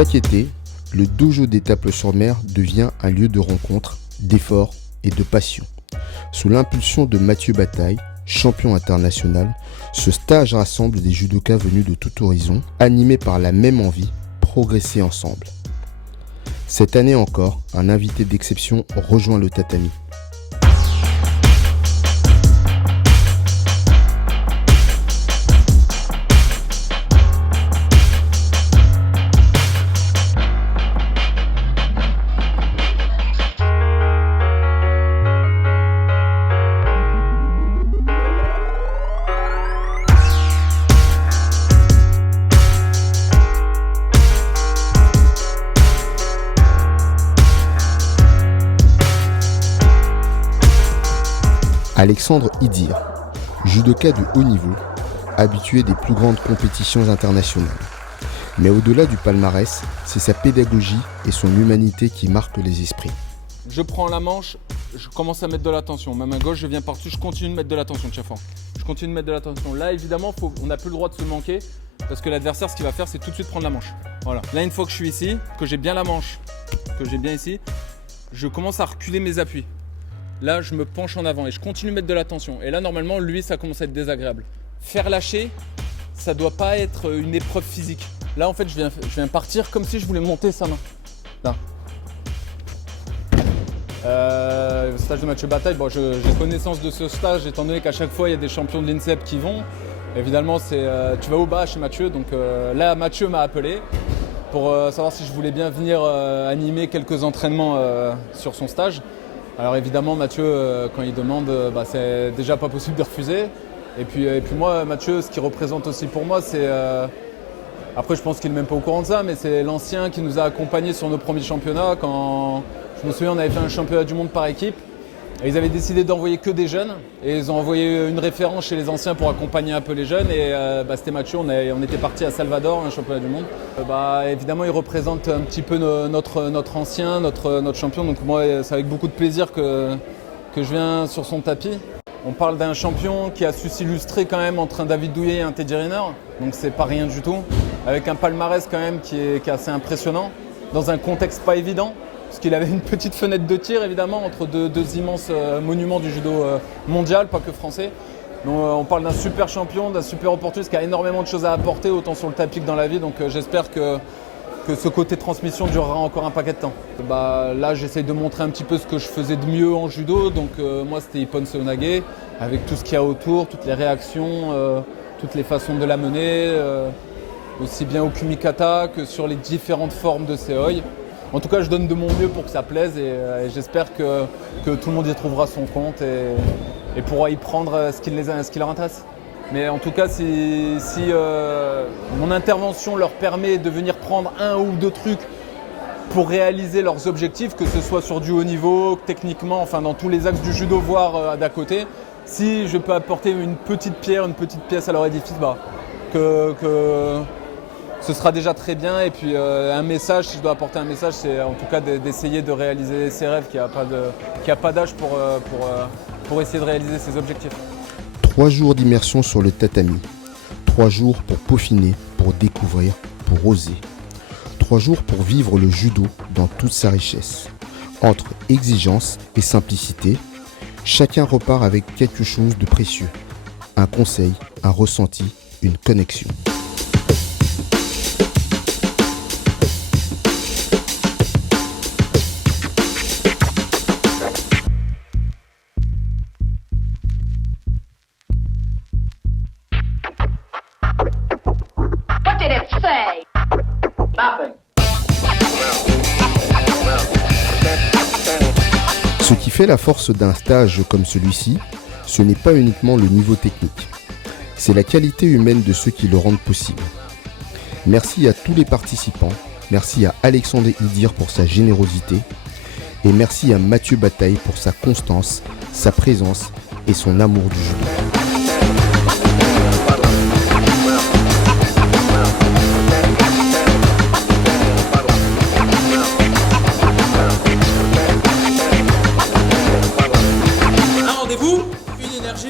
Chaque été, le dojo d'Étaples-sur-Mer devient un lieu de rencontre, d'effort et de passion. Sous l'impulsion de Mathieu Bataille, champion international, ce stage rassemble des judokas venus de tout horizon, animés par la même envie, progresser ensemble. Cette année encore, un invité d'exception rejoint le tatami. Alexandre Idir, judoka de haut niveau, habitué des plus grandes compétitions internationales. Mais au-delà du palmarès, c'est sa pédagogie et son humanité qui marquent les esprits. Je prends la manche, je commence à mettre de la tension. Ma main gauche, je viens par-dessus, je continue de mettre de la tension de chaque fois. Je continue de mettre de la tension. Là, évidemment, on n'a plus le droit de se manquer parce que l'adversaire, ce qu'il va faire, c'est tout de suite prendre la manche. Voilà. Là, une fois que je suis ici, que j'ai bien la manche, que j'ai bien ici, je commence à reculer mes appuis. Là, je me penche en avant et je continue de mettre de la tension. Et là, normalement, lui, ça commence à être désagréable. Faire lâcher, ça doit pas être une épreuve physique. Là, en fait, je viens partir comme si je voulais monter sa main. Là. Le stage de Mathieu Bataille, bon, j'ai connaissance de ce stage étant donné qu'à chaque fois, il y a des champions de l'INSEP qui vont. Évidemment, tu vas au bas chez Mathieu. Donc là, Mathieu m'a appelé pour savoir si je voulais bien venir animer quelques entraînements sur son stage. Alors évidemment, Mathieu, quand il demande, c'est déjà pas possible de refuser. Et puis moi, Mathieu, ce qu'il représente aussi pour moi, c'est... Après, je pense qu'il n'est même pas au courant de ça, mais c'est l'ancien qui nous a accompagnés sur nos premiers championnats. Quand, je me souviens, on avait fait un championnat du monde par équipe. Et ils avaient décidé d'envoyer que des jeunes. Et ils ont envoyé une référence chez les anciens pour accompagner un peu les jeunes. Et c'était Mathieu, on était parti à Salvador, un championnat du monde. Évidemment, il représente un petit peu notre ancien, notre champion. Donc moi, c'est avec beaucoup de plaisir que je viens sur son tapis. On parle d'un champion qui a su s'illustrer quand même entre un David Douillet et un Teddy Riner. Donc c'est pas rien du tout. Avec un palmarès quand même qui est assez impressionnant. Dans un contexte pas évident. Parce qu'il avait une petite fenêtre de tir évidemment entre deux immenses monuments du judo mondial, pas que français. Donc, on parle d'un super champion, d'un super opportuniste qui a énormément de choses à apporter, autant sur le tapis que dans la vie. Donc j'espère que ce côté transmission durera encore un paquet de temps. Là, j'essaye de montrer un petit peu ce que je faisais de mieux en judo. Donc moi, c'était Ippon Seoinage, avec tout ce qu'il y a autour, toutes les réactions, toutes les façons de la mener, aussi bien au kumikata que sur les différentes formes de seoi. En tout cas, je donne de mon mieux pour que ça plaise et j'espère que tout le monde y trouvera son compte et pourra y prendre ce qui leur intéresse. Mais en tout cas, si mon intervention leur permet de venir prendre un ou deux trucs pour réaliser leurs objectifs, que ce soit sur du haut niveau, techniquement, enfin dans tous les axes du judo, voire d'à côté, si je peux apporter une petite pièce à leur édifice, ce sera déjà très bien. Et puis un message, si je dois apporter un message, c'est en tout cas d'essayer de réaliser ses rêves, qu'il n'y a pas d'âge pour essayer de réaliser ses objectifs. 3 jours d'immersion sur le tatami. 3 jours pour peaufiner, pour découvrir, pour oser. 3 jours pour vivre le judo dans toute sa richesse. Entre exigence et simplicité, chacun repart avec quelque chose de précieux. Un conseil, un ressenti, une connexion. Ce qui fait la force d'un stage comme celui-ci, ce n'est pas uniquement le niveau technique. C'est la qualité humaine de ceux qui le rendent possible. Merci à tous les participants, merci à Alexandre Idir pour sa générosité et merci à Mathieu Bataille pour sa constance, sa présence et son amour du judo. Un rendez-vous, une énergie.